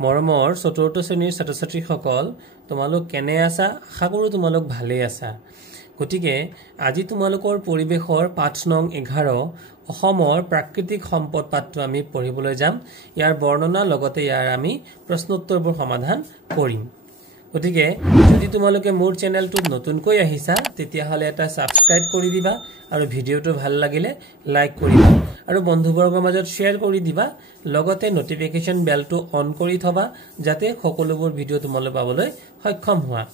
মৰমৰ চতুৰ্থ শ্ৰেণীৰ ছাত্ৰ ছাত্ৰীসকল তোমালোক কেনে আছা আশা কৰো তোমালোক ভালে আছা গতিকে আজি তোমালোকৰ পৰিবেশৰ পাঠ নং 11 অসমৰ প্ৰাকৃতিক সম্পদ পাঠটো আমি পঢ়িবলৈ যাম ইয়াৰ বৰ্ণনা লগতে ইয়াৰ আমি প্ৰশ্নোত্তৰবোৰ সমাধান কৰিম গতিকে যদি তোমালোকে মোৰ চেনেলটোত নতুনকৈ আহিছা তেতিয়া হলে এটা সাবস্ক্ৰাইব কৰি দিবা আৰু ভিডিওটো ভাল লাগিলে লাইক কৰিবা আৰু বন্ধুবৰ্গৰ মাজত শেয়াৰ কৰি দিবা লগতে নটিফিকেশন বেলটো অন কৰি থবা যাতে সকলোবোৰ ভিডিও তোমালোকে পাবলৈ সক্ষম হোৱা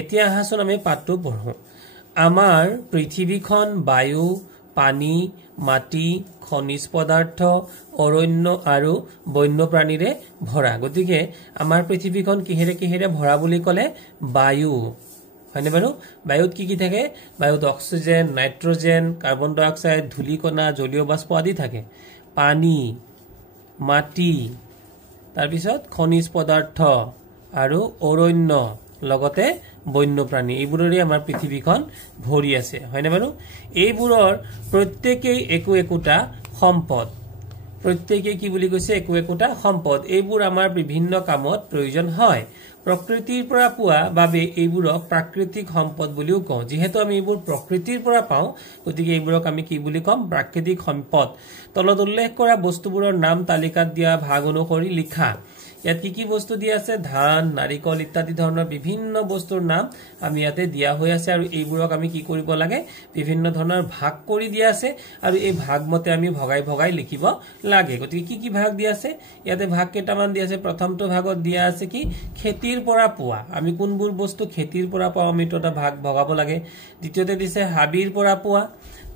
এতিয়া আহাচোন আমি পাঠটো পঢ়ো আমাৰ পৃথিৱীখন বায়ু পানী মাটি খনিজ পদাৰ্থ অৰণ্য আৰু বন্যপ্ৰাণীৰে ভৰা গতিকে আমাৰ পৃথিৱীখন কিহেৰে ভৰা বুলি কলে বায়ু হয়নে বাৰু বায়ুত কি থাকে বায়ুত অক্সিজেন নাইট্ৰজেন কাৰ্বন ডাই অক্সাইড ধূলিকণা জলীয় বাষ্প আদি থাকে পানী মাটি তাৰ পিছত খনিজ পদাৰ্থ আৰু অৰণ্য লগতে বন্যপ্ৰাণী এইবোৰৰে আমাৰ পৃথিৱীখন ভৰি আছে হয়নে বাৰু এইবোৰৰ প্ৰত্যেকই একোটা সম্পদ প্ৰত্যেকই কি বুলি কৈছে একোটা সম্পদ এইবোৰ আমাৰ বিভিন্ন কামত প্ৰয়োজন হয় প্ৰকৃতিৰ পৰা পোৱা বাবে এইবোৰক প্ৰাকৃতিক সম্পদ বুলিও কওঁ যেহেতু আমি এইবোৰ প্ৰকৃতিৰ পৰা পাওঁ গতিকে এইবোৰক আমি কি বুলি কম প্ৰাকৃতিক সম্পদ তলত উল্লেখ কৰা বস্তুবোৰৰ নাম তালিকাত দিয়া ভাগ অনুসৰি লিখা ইয়াত কি বস্তু দিয়া আছে ধান নাৰিকল ইত্যাদি ধৰণৰ বিভিন্ন বস্তুৰ নাম আমি ইয়াতে দিয়া হৈ আছে আৰু এইবোৰক আমি কি কৰিব লাগে বিভিন্ন ধৰণৰ ভাগ কৰি দিয়া আছে আৰু এই ভাগ মতে আমি ভগাই লিখিব লাগে গতিকে কি ভাগ দিয়া আছে ইয়াতে ভাগ কেইটামান দিয়া আছে প্ৰথমটো ভাগত দিয়া আছে কি খেতিৰ পৰা পোৱা আমি কোনবোৰ বস্তু খেতিৰ পৰা পাওঁ আমি এটা ভাগ ভগাব লাগে দ্বিতীয়তে দিছে হাবিৰ পৰা পোৱা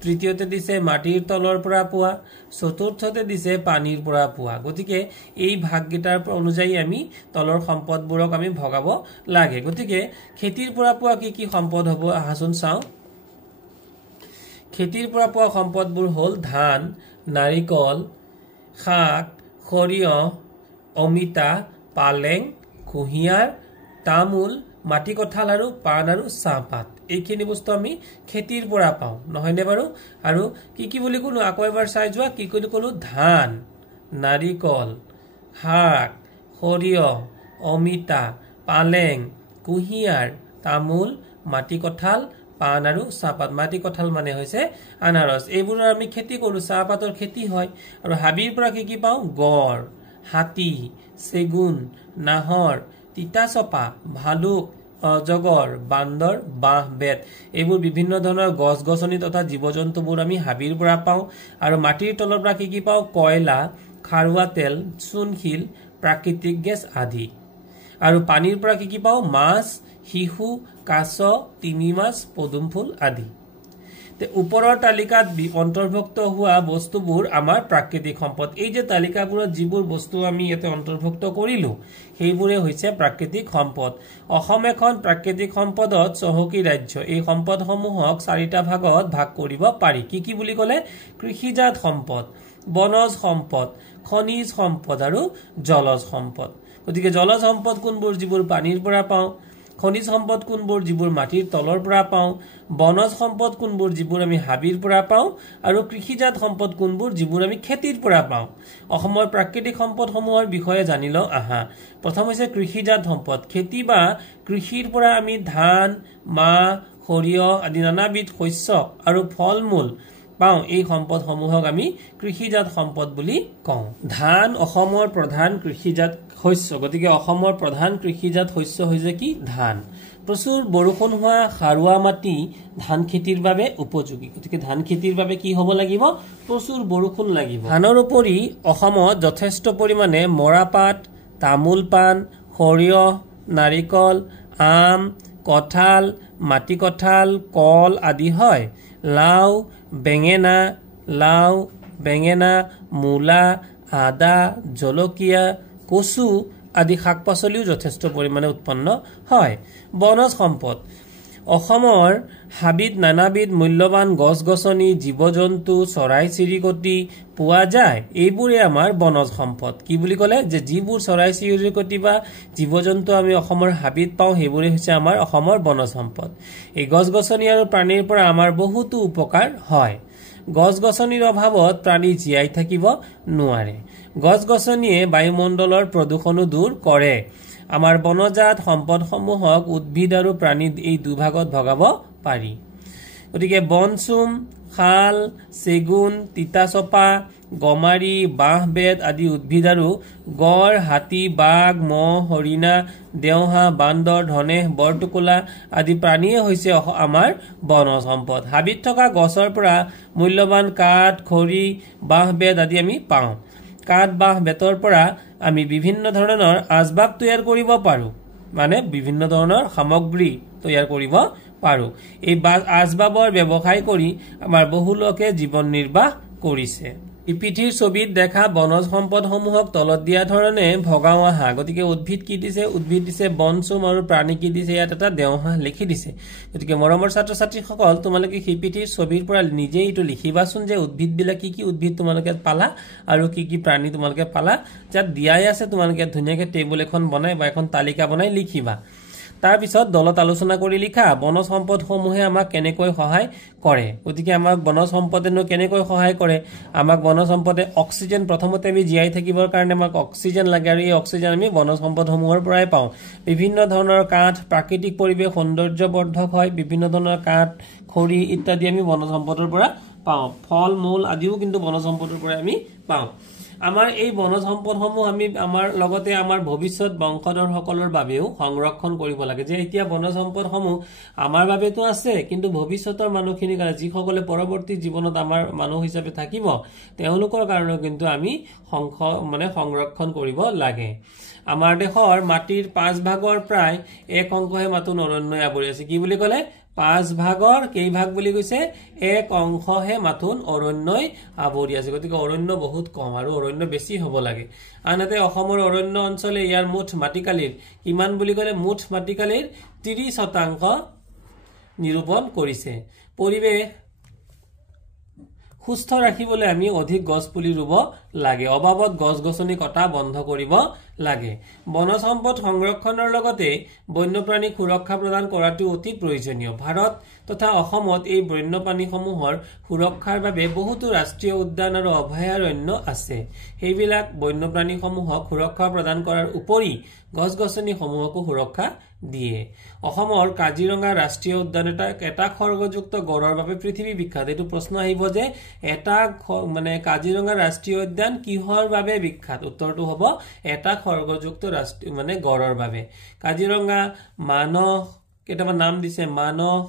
তৃতীয়তে দিছে মাটিৰ তলৰ পৰা পোৱা চতুৰ্থতে দিছে পানীৰ পৰা পোৱা গতিকে এই ভাগকেইটাৰ অনুযায়ী আমি তলৰ সম্পদবোৰক আমি ভগাব লাগে গতিকে খেতিৰ পৰা পোৱা কি সম্পদ হ'ব আহাচোন চাও খেতিৰ পৰা পোৱা সম্পদবোৰ হ'ল ধান নাৰিকল শাক সৰিয়হ অমিতা পালেং কুঁহিয়াৰ তামোল মাটি কঁঠাল আৰু পাণ আৰু চাহপাত এইখিনি বস্তু আমি খেতিৰ পৰা পাওঁ নহয়নে বাৰু আৰু কি বুলি ক'লো আকৌ এবাৰ চাই যোৱা কি ক'লো ধান নাৰিকল শাক সৰিয়হ অমিতা পালেং কুঁহিয়াৰ তামোল মাটি কঁঠাল পাণ আৰু চাহপাত মাটি কঁঠাল মানে হৈছে আনাৰস এইবোৰৰ আমি খেতি কৰো চাহপাতৰ খেতি হয় আৰু হাবিৰ পৰা কি পাওঁ গড় হাতী চেগুন নাহৰ তিতাচপা ভালুক অজগৰ বান্দৰ বাঁহ বেত এইবোৰ বিভিন্ন ধৰণৰ গছ গছনি তথা জীৱ জন্তুবোৰ আমি হাবিৰ পৰা পাওঁ আৰু মাটিৰ তলৰ পৰা কি পাওঁ কয়লা খাৰুৱা তেল চূণশিল প্ৰাকৃতিক গেছ আদি আৰু পানীৰ পৰা কি পাওঁ মাছ শিহু কাছ তিমি মাছ পদুম ফুল আদি ওপৰৰ তালিকাত অন্তৰ্ভুক্ত হোৱা বস্তুবোৰ আমাৰ প্ৰাকৃতিক সম্পদ এই যে তালিকাবোৰত যিবোৰ বস্তু আমি ইয়াতে অন্তৰ্ভুক্ত কৰিলো সেইবোৰে হৈছে প্ৰাকৃতিক সম্পদ অসম এখন প্ৰাকৃতিক সম্পদত চহকী ৰাজ্য এই সম্পদসমূহক চাৰিটা ভাগত ভাগ কৰিব পাৰি কি বুলি ক'লে কৃষিজাত সম্পদ বনজ সম্পদ খনিজ সম্পদ আৰু জলজ সম্পদ গতিকে জলজ সম্পদ কোনবোৰ যিবোৰ পানীৰ পৰা পাওঁ খনিজ সম্পদ কোনবোৰ যিবোৰ মাটিৰ তলৰ পৰা পাওঁ বনজ সম্পদ কোনবোৰ যিবোৰ আমি হাবিৰ পৰা পাওঁ আৰু কৃষিজাত সম্পদ কোনবোৰ যিবোৰ আমি খেতিৰ পৰা পাওঁ অসমৰ প্ৰাকৃতিক সম্পদসমূহৰ বিষয়ে জানি লওঁ আহা প্ৰথম হৈছে কৃষিজাত সম্পদ খেতি বা কৃষিৰ পৰা আমি ধান মাহ সৰিয়হ আদি নানাবিধ শস্য আৰু ফল-মূল পাওঁ এই সম্পদসমূহক আমি কৃষিজাত সম্পদ বুলি কওঁ ধান অসমৰ প্ৰধান কৃষিজাত শস্য গতিকে অসমৰ প্ৰধান কৃষিজাত শস্য হৈছে কি ধান প্ৰচুৰ বৰষুণ হোৱা খাৰুৱা মাটি ধান খেতিৰ বাবে উপযোগী গতিকে ধান খেতিৰ বাবে কি হ'ব লাগিব প্ৰচুৰ বৰষুণ লাগিব ধানৰ উপৰি অসমত যথেষ্ট পৰিমাণে মৰাপাট তামোল পাণ সৰিয়হ নাৰিকল আম কঁঠাল মাটি কঁঠাল কল আদি হয় লাও বেঙেনা মূলা আদা জলকীয়া কচু আদি শাক পাচলিও যথেষ্ট পৰিমাণে উৎপন্ন হয় বনজ সম্পদ অসমৰ হাবিত নানাবিধ মূল্যৱান গছ গছনি জীৱ জন্তু চৰাই চিৰিকটি পোৱা যায় এইবোৰে আমাৰ বনজ সম্পদ কি বুলি ক'লে যে যিবোৰ চৰাই চিৰিকটি বা জীৱ জন্তু আমি অসমৰ হাবিত পাওঁ সেইবোৰে হৈছে আমাৰ অসমৰ বনজ সম্পদ এই গছ গছনি আৰু প্ৰাণীৰ পৰা আমাৰ বহুতো উপকাৰ হয় গছ গছনিৰ অভাৱত প্ৰাণী জীয়াই থাকিব নোৱাৰে গছ-গছনিয়ে বায়ুমণ্ডলৰ প্ৰদূষণো দূৰ কৰে। আমাৰ বনজাত সম্পদসমূহক উদ্ভিদ আৰু প্ৰাণী এই দুভাগত ভগাব পাৰি। গতিকে বনচুম, শাল, চেগুন, তিতাচপা, গমাৰি, বাঁহবেত আদি উদ্ভিদ আৰু গড়, হাতী, বাঘ, মহ, হৰিণা, দেওহাঁহ, বান্দৰ, ধনেশ, বৰটোকোলা আদি প্ৰাণীয়ে হৈছে আমাৰ বনজ সম্পদ। হাবিত থকা গছৰ পৰা মূল্যৱান কাঠ, খৰি, বাঁহবেত আদি আমি পাওঁ। কাঠ, বাঁহ, বেতৰ পৰা আমি বিভিন্ন ধৰণৰ আচবাব তৈয়াৰ কৰিব পাৰোঁ, মানে বিভিন্ন ধৰণৰ সামগ্ৰী তৈয়াৰ কৰিব পাৰোঁ। এই আচবাবৰ ব্যৱসায় কৰি আমাৰ বহু লোকে জীৱন নিৰ্বাহ কৰিছে। পিপিটিৰ ছবিত দেখা বনজ সম্পদসমূহক তলত দিয়া ধৰণে ভগাও আহা। গতিকে উদ্ভিদ কি দিছে? উদ্ভিদ দিছে বনচুম আৰু প্ৰাণী কি দিছে? ইয়াত এটা দেওহাঁহ লিখি দিছে। গতিকে মৰমৰ ছাত্ৰ ছাত্ৰীসকল, তোমালোকে পিপিটিৰ ছবিৰ পৰা নিজে এইটো লিখিবাচোন যে উদ্ভিদবিলাক কি কি উদ্ভিদ তোমালোকে পালা আৰু কি কি প্ৰাণী তোমালোকে পালা। যাত দিয়াই আছে তোমালোকে ধুনীয়াকৈ টেবুল এখন বনাই বা এখন তালিকা বনাই লিখিবা। তাৰপিছত দলত আলোচনা কৰি লিখা বনজ সম্পদসমূহে আমাক কেনেকৈ সহায় কৰে। গতিকে আমাক বনজ সম্পদেনো কেনেকৈ সহায় কৰে? আমাক বনজ সম্পদে অক্সিজেন, প্ৰথমতে আমি জীয়াই থাকিবৰ কাৰণে আমাক অক্সিজেন লাগে আৰু এই অক্সিজেন আমি বনজ সম্পদসমূহৰ পৰাই পাওঁ। বিভিন্ন ধৰণৰ কাঠ, প্ৰাকৃতিক পৰিৱেশ সৌন্দৰ্যবৰ্ধক হয়। বিভিন্ন ধৰণৰ কাঠ, খৰি ইত্যাদি আমি বনজ সম্পদৰ পৰা পাওঁ। ফল মূল আদিও কিন্তু বনজ সম্পদৰ পৰাই আমি পাওঁ। আমাৰ এই বনজ সম্পদসমূহ আমি আমাৰ লগতে আমাৰ ভৱিষ্যত বংশধৰসকলৰ বাবেও সংৰক্ষণ কৰিব লাগে। যে এতিয়া বনজ সম্পদসমূহ আমাৰ বাবেতো আছে, কিন্তু ভৱিষ্যতৰ মানুহখিনিৰ কাৰণে, যিসকলে পৰৱৰ্তী জীৱনত আমাৰ মানুহ হিচাপে থাকিব, তেওঁলোকৰ কাৰণেও কিন্তু আমি সংৰক্ষণ কৰিব লাগে। আমাৰ দেশৰ মাটিৰ 5 প্ৰায় 1 অংশহে মাথো অৰণ্যই আৱৰি আছে। কি বুলি ক'লে? 5 কেইভাগ বুলি কৈছে? 1 অংশহে মাথোন অৰণ্যই আৱৰি আছে। গতিকে অৰণ্য বহুত কম আৰু অৰণ্য বেছি হ'ব লাগে। আনহাতে অসমৰ অৰণ্য অঞ্চলে ইয়াৰ মুঠ মাটিকালিৰ কিমান বুলি ক'লে? মুঠ মাটিকালিৰ 30% নিৰূপণ কৰিছে। পৰিৱেশ সুস্থ ৰাখিবলৈ আমি অধিক গছ পুলি ৰুব লাগে। অবাবত গছ-গছনি কটা বন্ধ কৰিব লাগে। বনজ সম্পদ সংৰক্ষণৰ লগতে বন্যপ্ৰাণীক সুৰক্ষা প্ৰদান কৰাটো অতি প্ৰয়োজনীয়। ভাৰত তথা অসমত এই বন্যপ্ৰাণীসমূহৰ সুৰক্ষাৰ বাবে বহুতো ৰাষ্ট্ৰীয় উদ্যান আৰু অভয়াৰণ্য আছে। সেইবিলাক বন্যপ্ৰাণীসমূহক সুৰক্ষা প্ৰদান কৰাৰ উপৰি গছ-গছনিসমূহকো সুৰক্ষা দিয়ে। অসমৰ কাজিৰঙা ৰাষ্ট্ৰীয় উদ্যান এটা খৰ্গযুক্ত গড়ৰ বাবে পৃথিৱী বিখ্যাত। এইটো প্ৰশ্ন আহিব যে এটা কাজিৰঙা ৰাষ্ট্ৰীয় উদ্যান কিহৰ বাবে বিখ্যাত? উত্তৰটো হ'ব এটা খৰ্গযুক্ত গড়ৰ বাবে। কাজিৰঙা, মানস, কেইটামান নাম দিছে, মানস,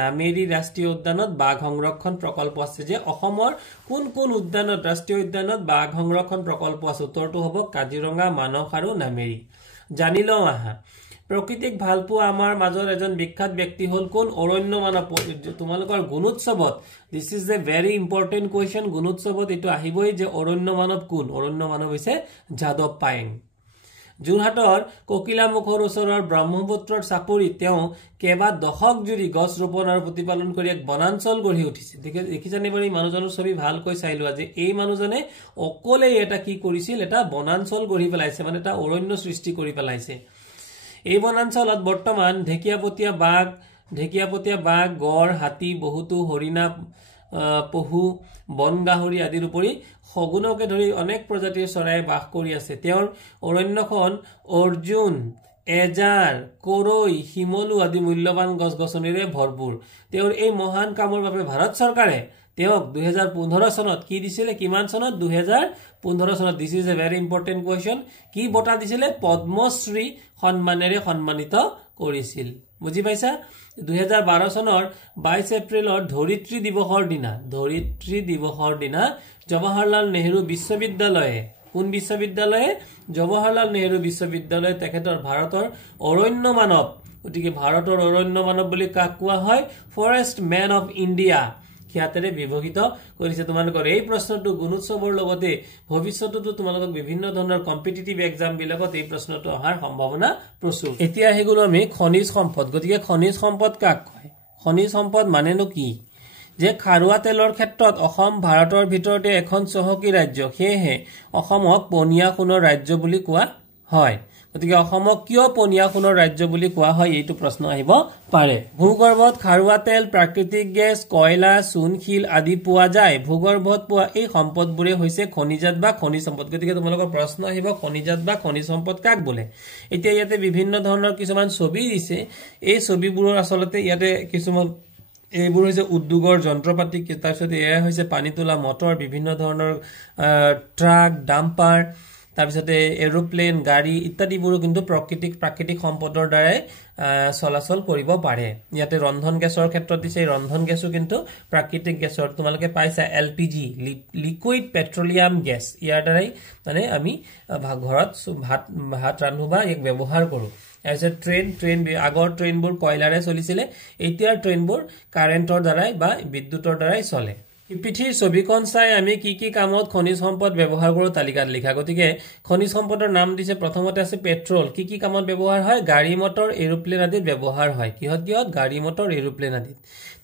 নামেৰি ৰাষ্ট্ৰীয় উদ্যানত বাঘ সংৰক্ষণ প্ৰকল্প আছে। যে অসমৰ কোন কোন উদ্যানত, ৰাষ্ট্ৰীয় উদ্যানত বাঘ সংৰক্ষণ প্ৰকল্প আছে? উত্তৰটো হ'ব কাজিৰঙা, মানস আৰু নামেৰি। জানি লওঁ আহা। প্ৰকৃতিক ভাল পোৱা আমাৰ মাজৰ এজন বিখ্যাত ব্যক্তি হ'ল কোন? অৰণ্য মানৱ। তোমালোকৰ গুণোৎসৱত, this is a very important question, গুণোৎসৱত এইটো আহিবই যে অৰণ্য মানৱ কোন? অৰণ্য মানৱ হৈছে যাদৱ পায়েং। যোৰহাটৰ ককিলামুখৰ ওচৰৰ ব্ৰহ্মপুত্ৰৰ চাপৰিত তেওঁ কেইবা দশক জুৰি গছ ৰোপণ আৰু প্ৰতিপালন কৰি এক বনাঞ্চল গঢ়ি উঠিছে। দেখিছানে বাৰু? এই মানুহজনৰ ছবি ভালকৈ চাই লোৱা যে এই মানুহজনে অকলেই এটা কি কৰিছিল? এটা বনাঞ্চল গঢ়ি পেলাইছে, মানে এটা অৰণ্য সৃষ্টি কৰি পেলাইছে। এই বনাঞ্চলত বৰ্তমান ঢেকীয়াপতীয়া বাঘ, গড়, হাতী, বহুতো হৰিণা, পহু, বন গাহৰি আদিৰ উপৰি শগুনকে ধৰি অনেক প্ৰজাতিৰ চৰাই বাস কৰি আছে। তেওঁৰ অৰণ্যখন অৰ্জুন, এজাৰ, কৰৈ, শিমলু আদি মূল্যৱান গছ-গছনিৰে ভৰপূৰ। তেওঁৰ এই মহান কামৰ বাবে ভাৰত চৰকাৰে তেওঁক 2015 চনত কি দিছিলে? কিমান চনত? 2015 চনত। দিছ is a very important question. কি বঁটা দিছিলে? পদ্মশ্ৰী সন্মানেৰে সন্মানিত কৰিছিল। বুজি পাইছা? 2012 চনৰ 22 এপ্ৰিলৰ ধৰিত্ৰী দিৱসৰ দিনা জৱাহৰলাল নেহৰু বিশ্ববিদ্যালয়ে, কোন বিশ্ববিদ্যালয়ে? জৱাহৰলাল নেহৰু বিশ্ববিদ্যালয়ে তেখেতৰ ভাৰতৰ অৰণ্য মানৱ, গতিকে ভাৰতৰ অৰণ্য মানৱ বুলি কাক কোৱা হয়? ফৰেষ্ট মেন অফ ইণ্ডিয়া খ্যাতেৰে বিভূষিত কৰিছে। তোমালোকৰ এই প্ৰশ্নটো গুণোৎসৱৰ লগতে ভৱিষ্যততো তোমালোকক বিভিন্ন ধৰণৰ কম্পিটিটিভ এক্সাম বিলাকত এই প্ৰশ্নটো অহাৰ সম্ভাৱনা প্ৰচুৰ। এতিয়া আহি গ'লো আমি খনিজ সম্পদ। গতিকে খনিজ সম্পদ কাক কয়? খনিজ সম্পদ মানেনো কি? যে খাৰুৱা তেলৰ ক্ষেত্ৰত অসম ভাৰতৰ ভিতৰতে এখন চহকী ৰাজ্য, সেয়েহে অসমক পনীয়া সোণৰ ৰাজ্য বুলি কোৱা হয়। গতিকে অসমক কিয় পনীয়া সোণৰ ৰাজ্য বুলি কোৱা হয় এইটো প্ৰশ্ন আহিব পাৰে ভূগৰ্ভত খাৰুৱা তেল প্ৰাকৃতিক গেছ কয়লা চূণশিল আদি পোৱা যায় ভূগৰ্ভত পোৱা এই সম্পদবোৰে হৈছে খনিজাত বা খনিজ সম্পদ গতিকে তোমালোকৰ প্ৰশ্ন আহিব খনিজাত বা খনিজ সম্পদ কাক বোলে এতিয়া ইয়াতে বিভিন্ন ধৰণৰ কিছুমান ছবি দিছে এই ছবিবোৰৰ আসলতে ইয়াতে কিছুমান এইবোৰ হৈছে উদ্যোগৰ যন্ত্ৰপাতি তাৰপিছত এয়া হৈছে পানী তোলা মটৰ বিভিন্ন ধৰণৰ ট্ৰাক ডাম্পাৰ তাৰপিছতে এৰোপ্লেন গাড়ী ইত্যাদিবোৰো কিন্তু প্ৰাকৃতিক সম্পদৰ দ্বাৰাই চলাচল কৰিব পাৰে ইয়াতে ৰন্ধন গেছৰ ক্ষেত্ৰত দিছে ৰন্ধন গেছো কিন্তু প্ৰাকৃতিক গেছৰ তোমালোকে পাইছা এলপিজি লিকুইড পেট্ৰলিয়াম গেছ ইয়াৰ দ্বাৰাই মানে আমি ঘৰত ভাত ৰান্ধো বা ইয়াক ব্যৱহাৰ কৰোঁ এছে ট্ৰেইন আগৰ ট্ৰেইনবোৰ কয়লাৰে চলিছিলে এতিয়াৰ ট্ৰেইনবোৰ কাৰেণ্টৰ দ্বাৰাই বা বিদ্যুতৰ দ্বাৰাই চলে পৃথিৱীৰ ছবিখন চাই আমি কি কামত খনিজ সম্পদ ব্যৱহাৰ কৰো তালিকাত লিখা গতিকে খনিজ সম্পদৰ নাম দিছে প্ৰথমতে আছে পেট্ৰল কি কামত ব্যৱহাৰ হয় গাড়ী মটৰ এৰোপ্লেন আদিত ব্যৱহাৰ হয় কিহত গাড়ী মটৰ এৰোপ্লেন আদিত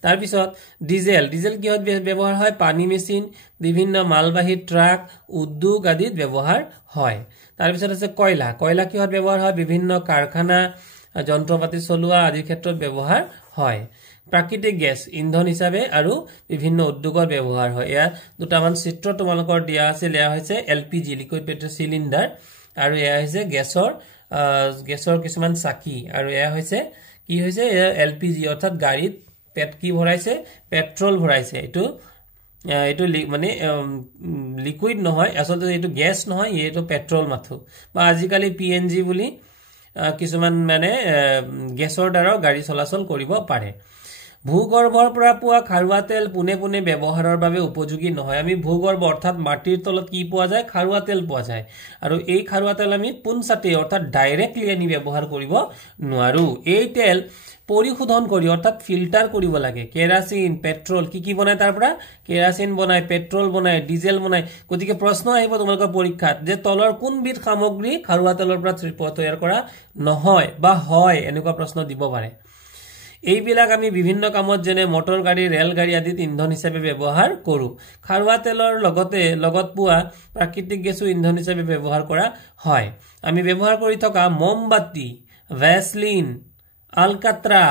তাৰ পিছত ডিজেল কিহত ব্যৱহাৰ হয় পানী মেচিন বিভিন্ন মালবাহী ট্ৰাক উদ্যোগ আদিত ব্যৱহাৰ হয় তাৰ পিছত আছে কয়লা কিহত ব্যৱহাৰ হয় বিভিন্ন কাৰখানা যন্ত্ৰপাতি চলোৱা আদিৰ ক্ষেত্ৰত ব্যৱহাৰ হয় প্ৰাকৃতিক গেছ ইন্ধন হিচাপে আৰু বিভিন্ন উদ্যোগত ব্যৱহাৰ হয় এয়া দুটামান চিত্ৰ তোমালোকৰ দিয়া আছে এয়া হৈছে এলপিজি লিকুইড পেট্ৰল সিলিন্ডাৰ আৰু এয়া হৈছে গেছৰ কিছুমান চাকি আৰু এয়া হৈছে কি হৈছে এলপিজি অৰ্থাৎ গাড়ীত কি ভৰাইছে পেট্ৰল ভৰাইছে এইটো মানে লিকুইড নহয় আসলে এইটো গ্যাস নহয় এইটো পেট্ৰল মাথু বা আজিকালি পিএনজি বুলি কিছুমান মানে গ্যাসৰ দ্বাৰা গাড়ী চলাচল কৰিব পাৰে ভূগৰ্ভৰ পৰা পোৱা খাৰুৱা তেল পুনে ব্যৱহাৰৰ বাবে উপযোগী নহয় আমি ভূগৰ্ভ অৰ্থাৎ মাটিৰ তলত কি পোৱা যায় খাৰুৱা তেল পোৱা যায় আৰু এই খাৰুৱা তেল আমি পুনচাতে অৰ্থাৎ ডাইৰেক্টলি আনি ব্যৱহাৰ কৰিব নোৱাৰো এই তেল পৰিশোধন কৰি অৰ্থাৎ ফিল্টাৰ কৰিব লাগে কেৰাচিন পেট্ৰল কি বনায় তাৰ পৰা কেৰাচিন বনায় পেট্ৰল বনায় ডিজেল বনায় গতিকে প্ৰশ্ন আহিব তোমালোকৰ পৰীক্ষাত যে তলৰ কোনবিধ সামগ্ৰী খাৰুৱা তেলৰ পৰা তৈয়াৰ কৰা নহয় বা হয় এনেকুৱা প্ৰশ্ন দিব পাৰে এইবিলাক আমি বিভিন্ন কামত যেনে মটৰ গাড়ী ৰেল গাড়ী আদিত ইন্ধন হিচাপে ব্যৱহাৰ কৰো খাৰুৱা তেলৰ লগত পোৱা প্ৰাকৃতিক গেছও ইন্ধন হিচাপে ব্যৱহাৰ কৰা হয় আমি ব্যৱহাৰ কৰি থকা মমবাতি ভেসলিন আলকাত্ৰা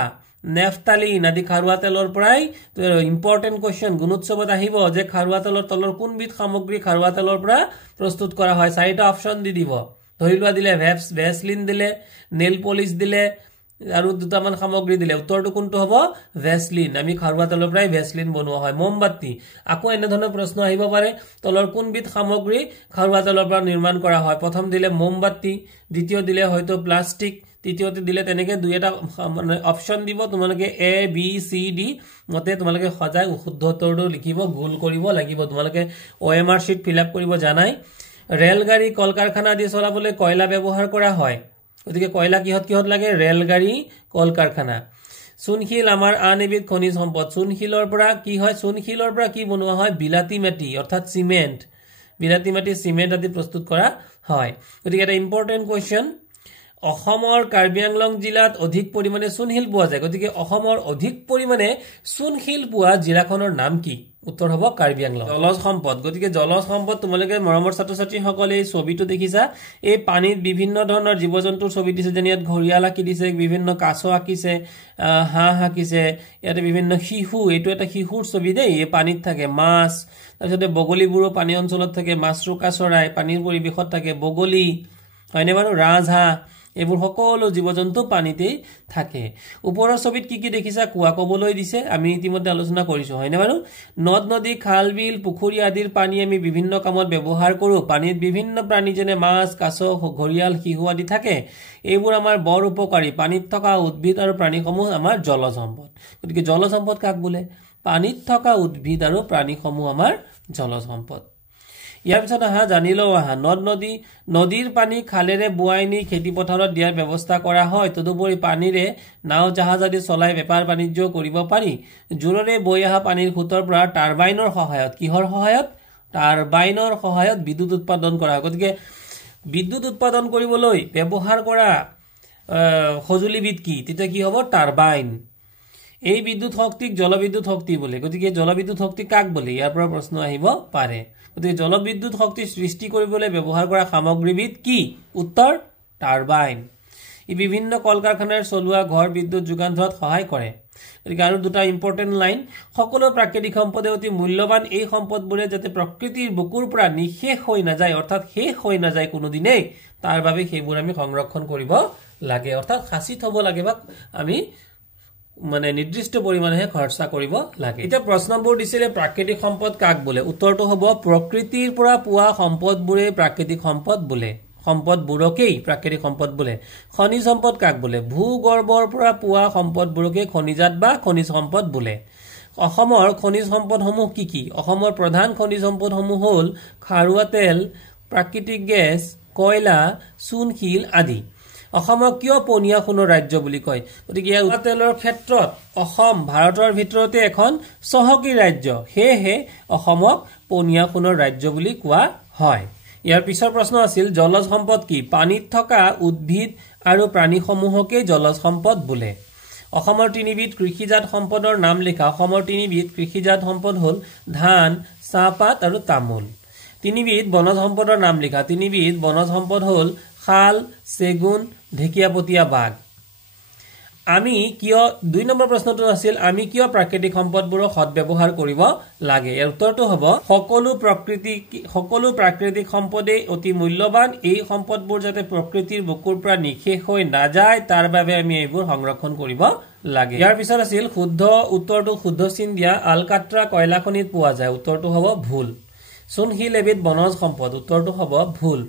নেফতালিন আদি খাৰুৱা তেলৰ পৰাই ইম্পৰ্টেন্ট কোৱেশ্চন গুণোৎসৱত আহিব যে খাৰুৱা তেলৰ তলৰ কোনবিধ সামগ্ৰী খাৰুৱা তেলৰ পৰা প্ৰস্তুত কৰা হয় চাৰিটা অপচন দি দিব ধৰি লোৱা দিলে ভেসলিন দিলে নেল পলিশ দিলে আৰু দুটামান সামগ্ৰী দিলে উত্তৰটো কোনটো হ'ব ভেসলিন আমি খাৰুৱা তেলৰ পৰাই ভেসলিন বনোৱা হয় মমবাতি আকৌ এনে ধৰণৰ প্ৰশ্ন আহিব পাৰে তলৰ কোনবিধ সামগ্ৰী খাৰুৱা তেলৰ পৰা নিৰ্মাণ কৰা হয় প্ৰথম দিলে মমবাতি দ্বিতীয় দিলে হয়তো প্লাষ্টিক তৃতীয়তে দিলে তেনেকে দুই এটা মানে অপচন দিব তোমালোকে এ বি সি ডি মতে তোমালোকে সজাই শুদ্ধ উত্তৰটো লিখিব গোল কৰিব লাগিব তোমালোকে ওএমআৰ শীট ফিল আপ কৰিব জানাই ৰেল গাড়ী কল কাৰখানা আদি চলাবলৈ কয়লা ব্যৱহাৰ কৰা হয় গতিকে কয়লা কিহত লাগে ৰেল গাড়ী কল কাৰখানা চূণশিল আমাৰ আন এবিধ খনিজ সম্পদ চূণশিলৰ পৰা কি হয় চূণশিলৰ পৰা কি বনোৱা হয় বিলাতী মাটি অৰ্থাৎ সিমেন্ট বিলাতী মাটি সিমেন্ট আদি প্ৰস্তুত কৰা হয় গতিকে এটা ইম্পৰ্টেন্ট কোৱেশ্চন অসমৰ কাৰ্বি আংলং জিলাত অধিক পৰিমাণে চূণশিল পোৱা যায় গতিকে অসমৰ অধিক পৰিমাণে চূণশিল পোৱা জিলাখনৰ নাম কি উত্তৰ হ'ব কাৰ্বি আংলং জলজ সম্পদ গতিকে জলজ সম্পদ তোমালোকে মৰমৰ ছাত্ৰ-ছাত্ৰীসকলে এই ছবিটো দেখিছা এই পানীত বিভিন্ন ধৰণৰ জীৱ-জন্তুৰ ছবি দিছে যেনে ইয়াত ঘৰিয়াল আঁকি দিছে বিভিন্ন কাছ আঁকিছে হাঁহ আঁকিছে ইয়াতে বিভিন্ন শিশু এইটো এটা শিশুৰ ছবি দেই এই পানীত থাকে মাছ তাৰপিছতে বগলীবোৰো পানী অঞ্চলত থাকে মাছৰুকা চৰাই পানীৰ পৰিৱেশত থাকে বগলী হয়নে বাৰু ৰাজহাঁহ এবোৰ সকলো জীৱ-জন্তু পানীতেই থাকে ওপৰৰ ছবিত কি দেখিছা কুৱা কবলৈ দিছে আমি ইতিমধ্যে আলোচনা কৰিছো হয়নে বাৰু নদ নদী খাল বিল পুখুৰী আদিৰ পানী আমি বিভিন্ন কামত ব্যৱহাৰ কৰো পানীত বিভিন্ন প্ৰাণী যেনে মাছ কাছ ঘৰিয়াল শিহু আদি থাকে এইবোৰ আমাৰ বৰ উপকাৰী পানীত থকা উদ্ভিদ আৰু প্ৰাণীসমূহ আমাৰ জলজ সম্পদ গতিকে জলজ সম্পদ কাক বোলে পানীত থকা উদ্ভিদ আৰু প্ৰাণীসমূহ আমাৰ জলজ সম্পদ ইয়াৰ পিছত জানিলো নদ নদী নদীৰ পানী খালেৰে বুৱাই নি খেতি পথাৰত দিয়াৰ ব্যৱস্থা কৰা হয় তদুপৰি পানীৰে নাও জাহাজ আদি চলাই বেপাৰ বাণিজ্য কৰিব পাৰি জোৰেৰে বৈ অহা পানীৰ খুঁটৰ পৰা টাৰবাইনৰ সহায়ত কিহৰ সহায়ত টাৰবাইনৰ সহায়ত বিদ্যুৎ উৎপাদন কৰা গতিকে বিদ্যুৎ উৎপাদন কৰিবলৈ ব্যৱহাৰ কৰা সঁজুলিবিধ কি তেতিয়া কি হ'ব টাৰবাইন এই বিদ্যুৎ শক্তিক জলবিদ্যুৎ শক্তি বোলে গতিকে জলবিদ্যুৎ শক্তি কাক বোলে ইয়াৰ পৰা প্ৰশ্ন আহিব পাৰে গতিকে জলবিদ্যুৎ শক্তি সৃষ্টি কৰিবলৈ ব্যৱহাৰ কৰা সামগ্ৰীবিধ কি উত্তৰ টাৰবাইন ই বিভিন্ন কল কাৰখানাৰ চলোৱা ঘৰ বিদ্যুৎ যোগান ধৰাত সহায় কৰে গতিকে আৰু দুটা ইম্পৰ্টেন্ট লাইন সকলো প্ৰাকৃতিক সম্পদে অতি মূল্যৱান এই সম্পদবোৰে যাতে প্ৰকৃতিৰ বুকুৰ পৰা নিশেষ হৈ নাযায় অৰ্থাৎ শেষ হৈ নাযায় কোনোদিনেই তাৰ বাবে সেইবোৰ আমি সংৰক্ষণ কৰিব লাগে অৰ্থাৎ খাসি থব লাগে বা আমি মানে নিৰ্দিষ্ট পৰিমাণেহে খৰচা কৰিব লাগে এটা প্ৰশ্নবোৰ দিছিলে প্ৰাকৃতিক সম্পদ কাক বোলে উত্তৰটো হ'ব প্ৰকৃতিৰ পৰা পোৱা সম্পদবোৰে প্ৰাকৃতিক সম্পদ বোলে সম্পদবোৰকেই প্ৰাকৃতিক সম্পদ বোলে খনিজ সম্পদ কাক বোলে ভূগৰ্ভৰ পৰা পোৱা সম্পদবোৰকে খনিজাত বা খনিজ সম্পদ বোলে অসমৰ খনিজ সম্পদসমূহ কি কি অসমৰ প্ৰধান খনিজ সম্পদসমূহ হ'ল খাৰুৱা তেল প্ৰাকৃতিক গেছ কয়লা চূণশিল আদি অসমক কিয় পনীয়া সোণৰ ৰাজ্য বুলি কয় গতিকে খাৰুৱা তেলৰ ক্ষেত্ৰত অসম ভাৰতৰ ভিতৰতে এখন চহকী ৰাজ্য হেহে অসমক পনীয়া সোণৰ ৰাজ্য বুলি কোৱা হয় ইয়াৰ পিছৰ প্ৰশ্ন আছিল জলজ সম্পদ কি পানীত থকা উদ্ভিদ আৰু প্ৰাণীসমূহকে জলজ সম্পদ বোলে অসমৰ তিনিবিধ কৃষিজাত সম্পদৰ নাম লিখা অসমৰ তিনিবিধ কৃষিজাত সম্পদ হ'ল ধান চাহপাত আৰু তামোল তিনিবিধ বনজ সম্পদৰ নাম লিখা তিনিবিধ বনজ সম্পদ হ'ল শাল চেগুন ঢেকিয়াপতীয়া বাঘ আমি কিয় 2 নম্বৰ প্ৰশ্নটো আছিল আমি কিয় প্ৰাকৃতিক সম্পদবোৰৰ সদ্ব্যৱহাৰ কৰিব লাগে ইয়াৰ উত্তৰটো হ'ব সকলো প্ৰাকৃতিক সম্পদে অতি মূল্যৱান এই সম্পদবোৰ যাতে প্ৰকৃতিৰ বুকুৰ পৰা নিশেষ হৈ নাযায় তাৰ বাবে আমি এইবোৰ সংৰক্ষণ কৰিব লাগে ইয়াৰ পিছত আছিল শুদ্ধ উত্তৰটো শুদ্ধ চিন দিয়া আলকাট্ৰা কয়লা খনিত পোৱা যায় উত্তৰটো হ'ব ভুল চূণশিল এবিধ বনজ সম্পদ উত্তৰটো হ'ব ভুল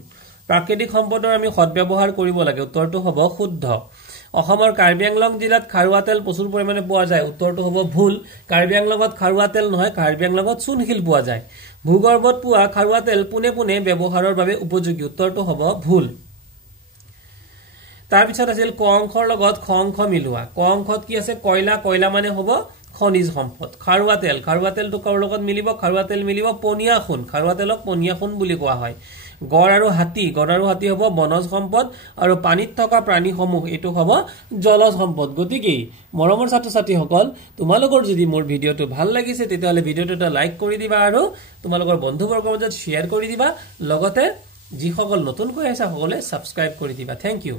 প্ৰাকৃতিক সম্পদৰ আমি সদ্ব্যৱহাৰ কৰিব লাগে উত্তৰটো হ'ব শুদ্ধ অসমৰ কাৰ্বি আংলং জিলাত খাৰুৱা তেল প্ৰচুৰ পৰিমাণে পোৱা যায় উত্তৰটো হ'ব ভুল কাৰ্বি আংলঙত খাৰুৱা তেল নহয় কাৰ্বি আংলঙত চূণশিল পোৱা যায় ভূগৰ্ভত পোৱা খাৰুৱা তেল পুনে পুনে ব্যৱহাৰৰ বাবে উপযোগী উত্তৰটো হ'ব ভুল তাৰ পিছত আছিল ক অংশৰ লগত খ অংশ মিলোৱা ক অংশত কি আছে কয়লা কয়লা মানে হ'ব খনিজ সম্পদ খাৰুৱা তেলটো কৰ লগত মিলিব খাৰুৱা তেল মিলিব পনীয়া সোণ খাৰুৱা তেলক পনীয়া সোণ বুলি কোৱা হয় গড় আৰু হাতী হ'ব বনজ সম্পদ আৰু পানীত থকা প্ৰাণীসমূহ এটো হ'ব জলজ সম্পদ গতিকে মৰমৰ ছাত্ৰ-ছাত্ৰীসকল তোমালোকৰ যদি মোৰ ভিডিওটো ভাল লাগিছে তেতিয়াহলে ভিডিওটো এটা লাইক কৰি দিবা আৰু তোমালোকৰ বন্ধুবৰ্গৰ মাজত শ্বেয়াৰ কৰি দিবা লগতে যিসকল নতুনকৈ আহিছে সকলে সাবস্ক্ৰাইব কৰি দিবা থ্যাংক ইউ